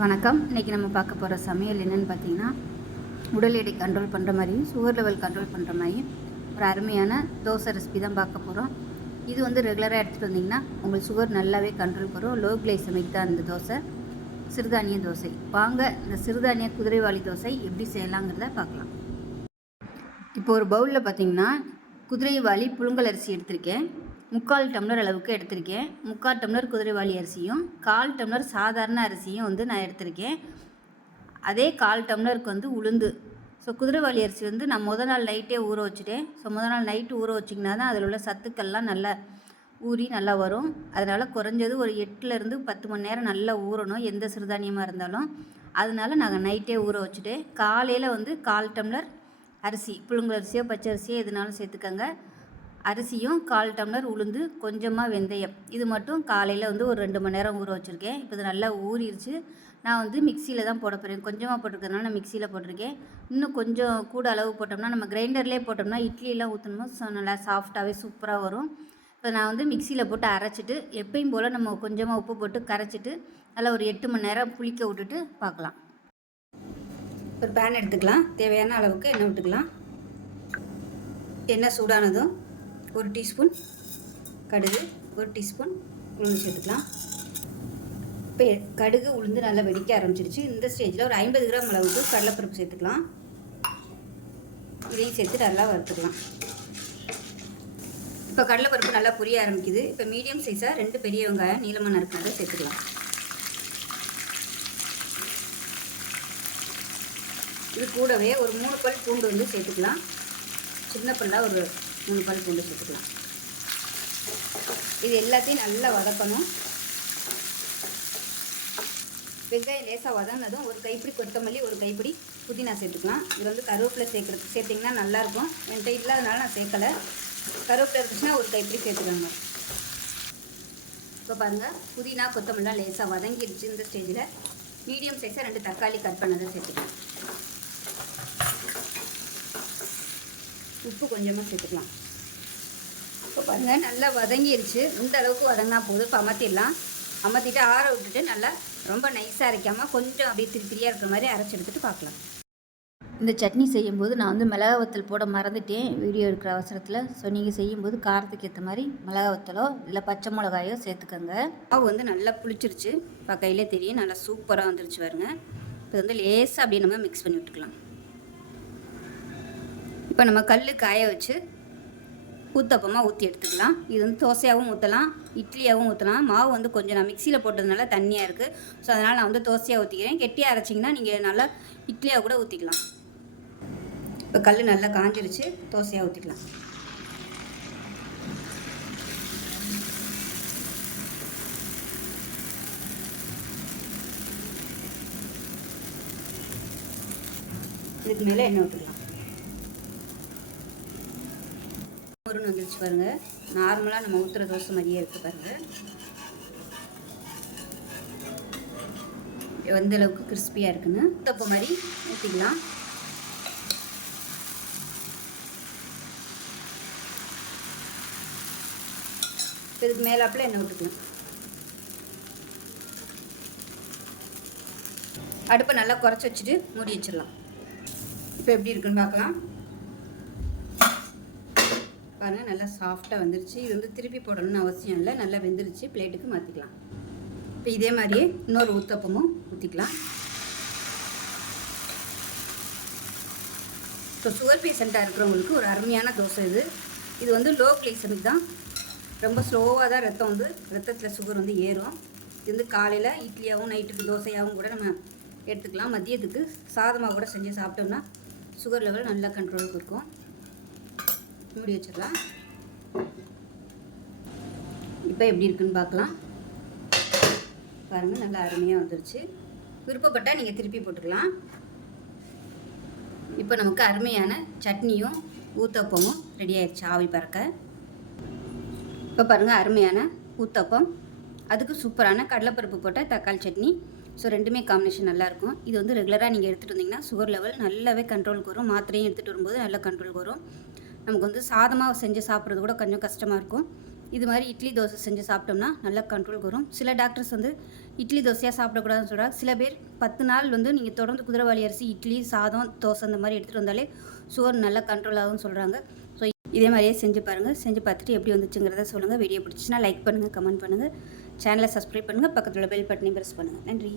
வணக்கம். இன்றைக்கி நம்ம பார்க்க போகிற சமையல் என்னென்னு பார்த்தீங்கன்னா உடல் எடை கண்ட்ரோல் பண்ணுற மாதிரியும் சுகர் லெவல் கண்ட்ரோல் பண்ணுற மாதிரியும் ஒரு அருமையான தோசை ரெசிபி தான் பார்க்க போகிறோம் இது வந்து ரெகுலராக எடுத்துகிட்டு வந்தீங்கன்னா உங்களுக்கு சுகர் நல்லாவே கண்ட்ரோல் வரும் லோ கிளைசமிக் தான் இந்த தோசை. சிறுதானிய தோசை. வாங்க இந்த சிறுதானிய குதிரைவாளி தோசை எப்படி செய்யலாங்கிறத பார்க்கலாம். இப்போ ஒரு பவுலில் பார்த்தீங்கன்னா குதிரைவாளி புழுங்கல் அரிசி எடுத்திருக்கேன். முக்கால் டம்ளர் அளவுக்கு எடுத்திருக்கேன். முக்கால் டம்ளர் குதிரைவாளி அரிசியும் கால் டம்ளர் சாதாரண அரிசியும் வந்து நான் எடுத்திருக்கேன். அதே கால் டம்ளருக்கு வந்து உளுந்து. ஸோ குதிரைவாளி அரிசி வந்து நான் முத நாள் நைட்டே ஊற வச்சுட்டேன். ஸோ முத நாள் நைட்டு ஊற வச்சிங்கன்னா தான் அதில் உள்ள சத்துக்கள்லாம் நல்லா ஊறி நல்லா வரும். அதனால் குறைஞ்சது ஒரு எட்டுலேருந்து பத்து மணி நேரம் நல்லா ஊறணும் எந்த சிறுதானியமாக இருந்தாலும். அதனால நாங்கள் நைட்டே ஊற வச்சுட்டு காலையில் வந்து கால் டம்ளர் அரிசி புழுங்கல் அரிசியோ பச்சை அரிசியோ எதுனாலும் சேர்த்துக்கங்க. அரிசியும் கால் டம்ளர் உளுந்து கொஞ்சமாக வெந்தயம். இது மட்டும் காலையில் வந்து ஒரு ரெண்டு மணி நேரம் ஊற வச்சுருக்கேன். இப்போ இது நல்லா ஊறிடுச்சு நான் வந்து மிக்சியில் தான் போட போகிறேன் கொஞ்சமாக போட்டிருக்கிறதுனால நான் மிக்சியில் போட்டிருக்கேன். இன்னும் கொஞ்சம் கூட அளவு போட்டோம்னா நம்ம கிரைண்டர்லேயே போட்டோம்னா இட்லியெல்லாம் ஊற்றணும் ஸோ நல்லா சாஃப்டாகவே சூப்பராக வரும். இப்போ நான் வந்து மிக்சியில் போட்டு அரைச்சிட்டு எப்பயும் போல் நம்ம கொஞ்சமாக உப்பு போட்டு கரைச்சிட்டு நல்லா ஒரு எட்டு மணி நேரம் புளிக்க விட்டுட்டு பார்க்கலாம். ஒரு பேன் எடுத்துக்கலாம். தேவையான அளவுக்கு எண்ணெய் விட்டுக்கலாம். எண்ணெய் சூடானதும் ஒரு டீஸ்பூன் கடுகு ஒரு டீஸ்பூன் உளுந்து சேர்த்துக்கலாம். இப்போ கடுகு உளுந்து நல்லா வெடிக்க ஆரம்பிச்சிருச்சு. இந்த ஸ்டேஜில் ஒரு ஐம்பது கிராம் அளவுக்கு கடலைப்பருப்பு சேர்த்துக்கலாம். இதையும் சேர்த்து நல்லா வறுத்துக்கலாம். இப்போ கடலைப்பருப்பு நல்லா புரிய ஆரம்பிக்குது. இப்போ மீடியம் சைஸாக ரெண்டு பெரிய வெங்காயம் நீளமாக நறுக்காத சேர்த்துக்கலாம். இது கூடவே ஒரு மூணு பல் பூண்டு வந்து சேர்த்துக்கலாம். சின்ன பல்லாக ஒரு மூணு பல் பூண்டு சேர்த்துக்கலாம். இது எல்லாத்தையும் நல்லா வதக்கணும். வெங்காயம் லேசாக வதங்கினதும் ஒரு கைப்பிடி கொத்தமல்லி ஒரு கைப்பிடி புதினா சேர்த்துக்கலாம். இது வந்து கருவேப்பிலை சேர்க்குறது சேர்த்திங்கன்னா நல்லாயிருக்கும். என்கிட்ட இல்லாதனால நான் சேர்க்கலை. கருவேப்பிலை இருந்துச்சுன்னா ஒரு கைப்பிடி சேர்த்துக்கோங்க. இப்போ பாருங்கள் புதினா கொத்தமல்லாம் லேசாக வதங்கிடுச்சு இந்த ஸ்டேஜில் மீடியம் சைஸாக ரெண்டு தக்காளி கட் பண்ணதை சேர்த்துக்கலாம். உப்பு கொஞ்சமாக சேர்த்துக்கலாம். இப்போ பாருங்கள் நல்லா வதங்கிருச்சு. இந்த அளவுக்கு வதங்கினா போதும். இப்போ அமர்த்திடலாம் அமர்த்திட்டு ஆற விட்டுட்டு நல்லா ரொம்ப நைஸாக அரைக்காமல் கொஞ்சம் அப்படியே திரி திரியாக இருக்கிற மாதிரி அரைச்சி எடுத்துட்டு பார்க்கலாம். இந்த சட்னி செய்யும்போது நான் வந்து மிளகா வத்தல் போட மறந்துட்டேன். வீடியோ எடுக்கிற அவசரத்தில். ஸோ நீங்கள் செய்யும்போது காரத்துக்கு ஏற்ற மாதிரி மிளகா வத்தலோ இல்லை பச்சை மிளகாயோ சேர்த்துக்கோங்க. மாவு வந்து நல்லா புளிச்சிருச்சு. பார்க்கையிலே தெரியும். நல்லா சூப்பராக வந்துருச்சு பாருங்க. இப்போ வந்து லேசாக அப்படியே நம்ம மிக்ஸ் பண்ணி விட்டுக்கலாம். இப்போ நம்ம கல் காய வச்சு ஊத்தப்பமாக ஊற்றி எடுத்துக்கலாம். இது வந்து தோசையாகவும் ஊற்றலாம் இட்லியாகவும் ஊற்றலாம் மாவு வந்து கொஞ்சம் நான் மிக்சியில் போட்டதுனால தண்ணியாக இருக்குது ஸோ அதனால் நான் வந்து தோசையாக ஊற்றிக்கிறேன் கெட்டியாக அரைச்சிங்கன்னா நீங்கள் நல்லா இட்லியாக கூட ஊற்றிக்கலாம் இப்போ கல் நல்லா காஞ்சிருச்சு. தோசையாக ஊற்றிக்கலாம் இதுக்கு மேலே எண்ணெய் ஊற்றிக்கலாம் வந்துருச்சு பாருங்க. நார்மலாக நம்ம ஊற்றுற தோசை மாதிரியே இருக்குது பாருங்கள் எந்த அளவுக்கு கிறிஸ்பியாக இருக்குன்னு தப்பு மாதிரி ஊற்றிக்கலாம் இதுக்கு மேலாப்பில் எண்ணெய் விட்டுக்கலாம் அடுப்பை நல்லா குறைச்சி வச்சுட்டு மூடி வச்சிடலாம். இப்போ எப்படி இருக்குன்னு பார்க்கலாம். பாருங்கள் நல்லா சாஃப்டாக வந்துருச்சு. இது வந்து திருப்பி போடணும்னு அவசியம் இல்லை. நல்லா வெந்துருச்சு. பிளேட்டுக்கு மாற்றிக்கலாம் இப்போ இதே மாதிரியே இன்னொரு ஊத்தப்பமும் ஊற்றிக்கலாம் ஸோ சுகர் பேஷண்ட்டாக இருக்கிறவங்களுக்கு ஒரு அருமையான தோசை இது. இது வந்து லோ கிளைசமிக் தான். ரொம்ப ஸ்லோவாக தான் ரத்தம் வந்து ரத்தத்தில் சுகர் வந்து ஏறும். இது வந்து காலையில் இட்லியாகவும் நைட்டுக்கு தோசையாகவும் கூட நம்ம எடுத்துக்கலாம். மதியத்துக்கு சாதமாக கூட செஞ்சு சாப்பிட்டோம்னா சுகர் லெவல் நல்லா கண்ட்ரோலுக்கு இருக்கும். மூடி வச்சிடலாம். இப்போ எப்படி இருக்குன்னு பார்க்கலாம். பாருங்கள் நல்லா அருமையாக வந்துருச்சு. விருப்பப்பட்டால் நீங்கள் திருப்பி போட்டுக்கலாம். இப்போ நமக்கு அருமையான சட்னியும் ஊத்தப்பமும் ரெடி ஆயிடுச்சு ஆவி பறக்க. இப்போ பாருங்கள் அருமையான ஊத்தப்பம். அதுக்கு சூப்பரான கடலைப்பருப்பு போட்ட தக்காளி சட்னி. ஸோ ரெண்டுமே காம்பினேஷன் நல்லாயிருக்கும் இது வந்து ரெகுலராக நீங்கள் எடுத்துகிட்டு வந்தீங்கன்னா சுகர் லெவல் நல்லாவே கண்ட்ரோலுக்கு வரும். மாத்திரையும் எடுத்துகிட்டு வரும்போது நல்லா கண்ட்ரோலுக்கு வரும். நமக்கு வந்து சாதமாக செஞ்சு சாப்பிட்றது கூட கொஞ்சம் கஷ்டமாக இருக்கும். இது மாதிரி இட்லி தோசை செஞ்சு சாப்பிட்டோம்னா நல்லா கண்ட்ரோலுக்கு வரும். சில டாக்டர்ஸ் வந்து இட்லி தோசையாக சாப்பிடக்கூடாதுன்னு சொல்கிறாங்க சில பேர் பத்து நாள் வந்து நீங்கள் தொடர்ந்து குதிரைவாளி அரிசி இட்லி சாதம் தோசை அந்த மாதிரி எடுத்துகிட்டு வந்தாலே சுகர் நல்லா கண்ட்ரோல் ஆகும்னு சொல்கிறாங்க ஸோ இதே மாதிரியே செஞ்சு பாருங்கள் செஞ்சு பார்த்துட்டு எப்படி வந்துச்சுங்கிறத சொல்லுங்கள் வீடியோ பிடிச்சின்னா லைக் பண்ணுங்கள் கமெண்ட் பண்ணுங்கள் சேனலை சப்ஸ்கிரைப் பண்ணுங்கள் பக்கத்தில் பெல் பட்டனையும் ப்ரெஸ் பண்ணுங்கள் நன்றி.